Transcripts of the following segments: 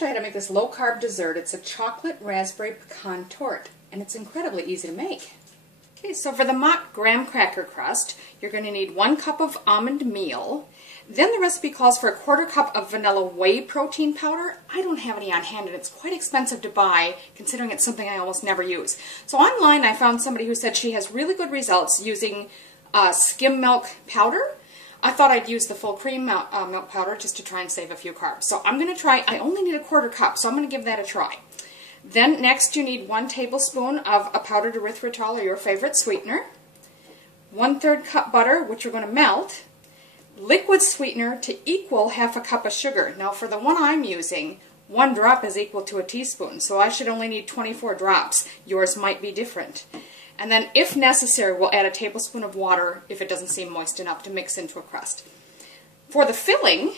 show you how to make this low-carb dessert. It's a chocolate raspberry pecan torte, and it's incredibly easy to make. Okay, so for the mock graham cracker crust, you're going to need 1 cup of almond meal. Then the recipe calls for a 1/4 cup of vanilla whey protein powder. I don't have any on hand, and it's quite expensive to buy, considering it's something I almost never use. So online I found somebody who said she has really good results using skim milk powder. I thought I'd use the full cream milk powder just to try and save a few carbs. So I'm going to try, I only need a 1/4 cup, so I'm going to give that a try. Then next you need 1 tablespoon of a powdered erythritol or your favorite sweetener, 1/3 cup butter, which you're going to melt, liquid sweetener to equal 1/2 cup of sugar. Now for the one I'm using, 1 drop is equal to a teaspoon, so I should only need 24 drops. Yours might be different. And then if necessary, we'll add a tablespoon of water if it doesn't seem moist enough to mix into a crust. For the filling,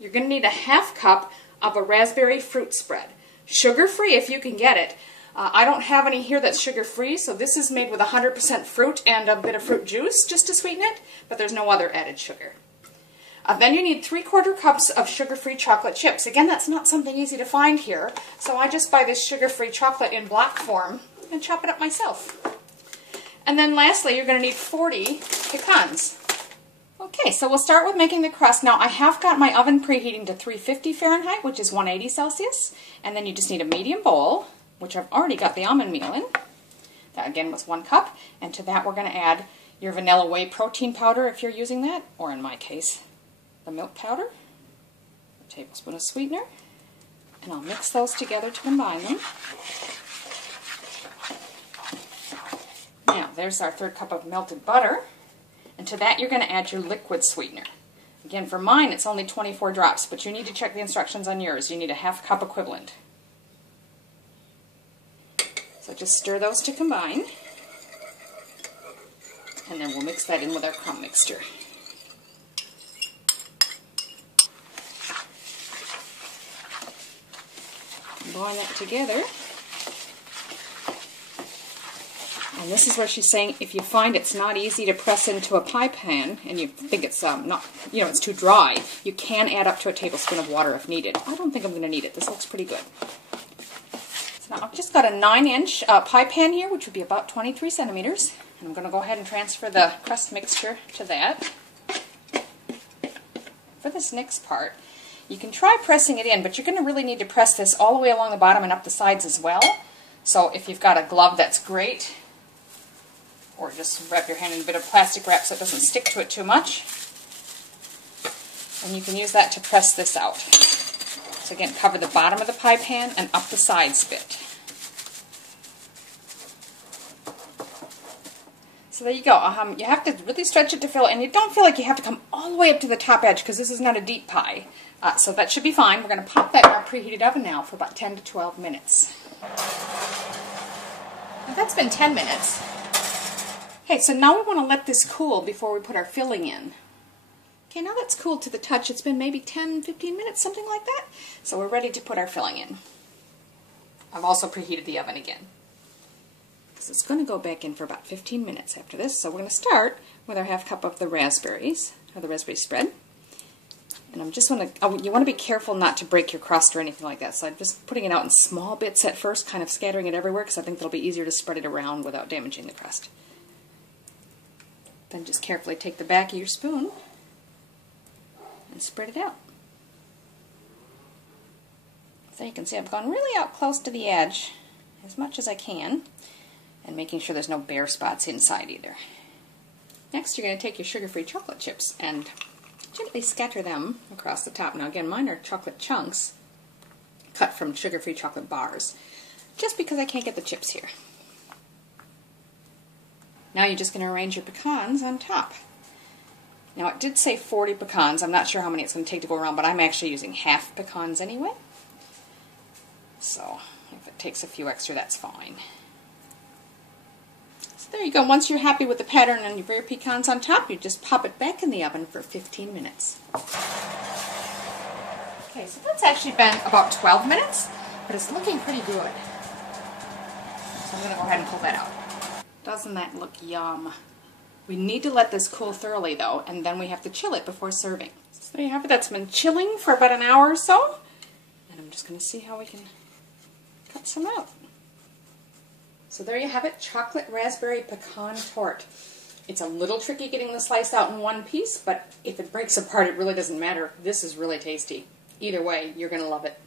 you're going to need a 1/2 cup of a raspberry fruit spread. Sugar-free if you can get it. I don't have any here that's sugar-free, so this is made with 100% fruit and a bit of fruit juice just to sweeten it, but there's no other added sugar. Then you need 3/4 cups of sugar-free chocolate chips. Again, that's not something easy to find here, so I just buy this sugar-free chocolate in block form and chop it up myself. And then lastly, you're going to need 40 pecans. Okay, so we'll start with making the crust. Now I have got my oven preheating to 350 Fahrenheit, which is 180 Celsius, and then you just need a medium bowl, which I've already got the almond meal in. That again was 1 cup, and to that we're going to add your vanilla whey protein powder if you're using that, or in my case, the milk powder, a tablespoon of sweetener, and I'll mix those together to combine them. Now there's our 1/3 cup of melted butter, and to that you're going to add your liquid sweetener. Again, for mine it's only 24 drops, but you need to check the instructions on yours. You need a 1/2 cup equivalent. So just stir those to combine, and then we'll mix that in with our crumb mixture. Combine that together. And this is where she's saying if you find it's not easy to press into a pie pan and you think it's not, it's too dry, you can add up to a tablespoon of water if needed. I don't think I'm going to need it. This looks pretty good. So now I've just got a 9-inch pie pan here, which would be about 23 centimeters. And I'm going to go ahead and transfer the crust mixture to that. For this next part, you can try pressing it in, but you're going to really need to press this all the way along the bottom and up the sides as well. So if you've got a glove, that's great. Or just wrap your hand in a bit of plastic wrap so it doesn't stick to it too much. And you can use that to press this out. So again, cover the bottom of the pie pan and up the sides a bit. So there you go. You have to really stretch it to fill it, and you don't feel like you have to come all the way up to the top edge because this is not a deep pie. So that should be fine. We're going to pop that in our preheated oven now for about 10 to 12 minutes. Now that's been 10 minutes. Okay, so now we want to let this cool before we put our filling in. Okay, now that's cooled to the touch. It's been maybe 10, 15 minutes, something like that. So we're ready to put our filling in. I've also preheated the oven again. So it's going to go back in for about 15 minutes after this. So we're going to start with our 1/2 cup of the raspberries, or the raspberry spread. And I'm just you want to be careful not to break your crust or anything like that. So I'm just putting it out in small bits at first, kind of scattering it everywhere, because I think it'll be easier to spread it around without damaging the crust. Then just carefully take the back of your spoon and spread it out. So you can see I've gone really out close to the edge as much as I can, and making sure there's no bare spots inside either. Next you're going to take your sugar-free chocolate chips and gently scatter them across the top. Now again, mine are chocolate chunks cut from sugar-free chocolate bars, just because I can't get the chips here. Now you're just going to arrange your pecans on top. Now it did say 40 pecans. I'm not sure how many it's going to take to go around, but I'm actually using 1/2 pecans anyway. So if it takes a few extra, that's fine. So there you go. Once you're happy with the pattern and your pecans on top, you just pop it back in the oven for 15 minutes. Okay, so that's actually been about 12 minutes, but it's looking pretty good. So I'm going to go ahead and pull that out. Doesn't that look yum? We need to let this cool thoroughly though, and then we have to chill it before serving. So there you have it. That's been chilling for about an hour or so. And And I'm just going to see how we can cut some out. So there you have it, chocolate raspberry pecan torte. It's a little tricky getting the slice out in one piece, but if it breaks apart, it really doesn't matter. This is really tasty. Either way, you're going to love it.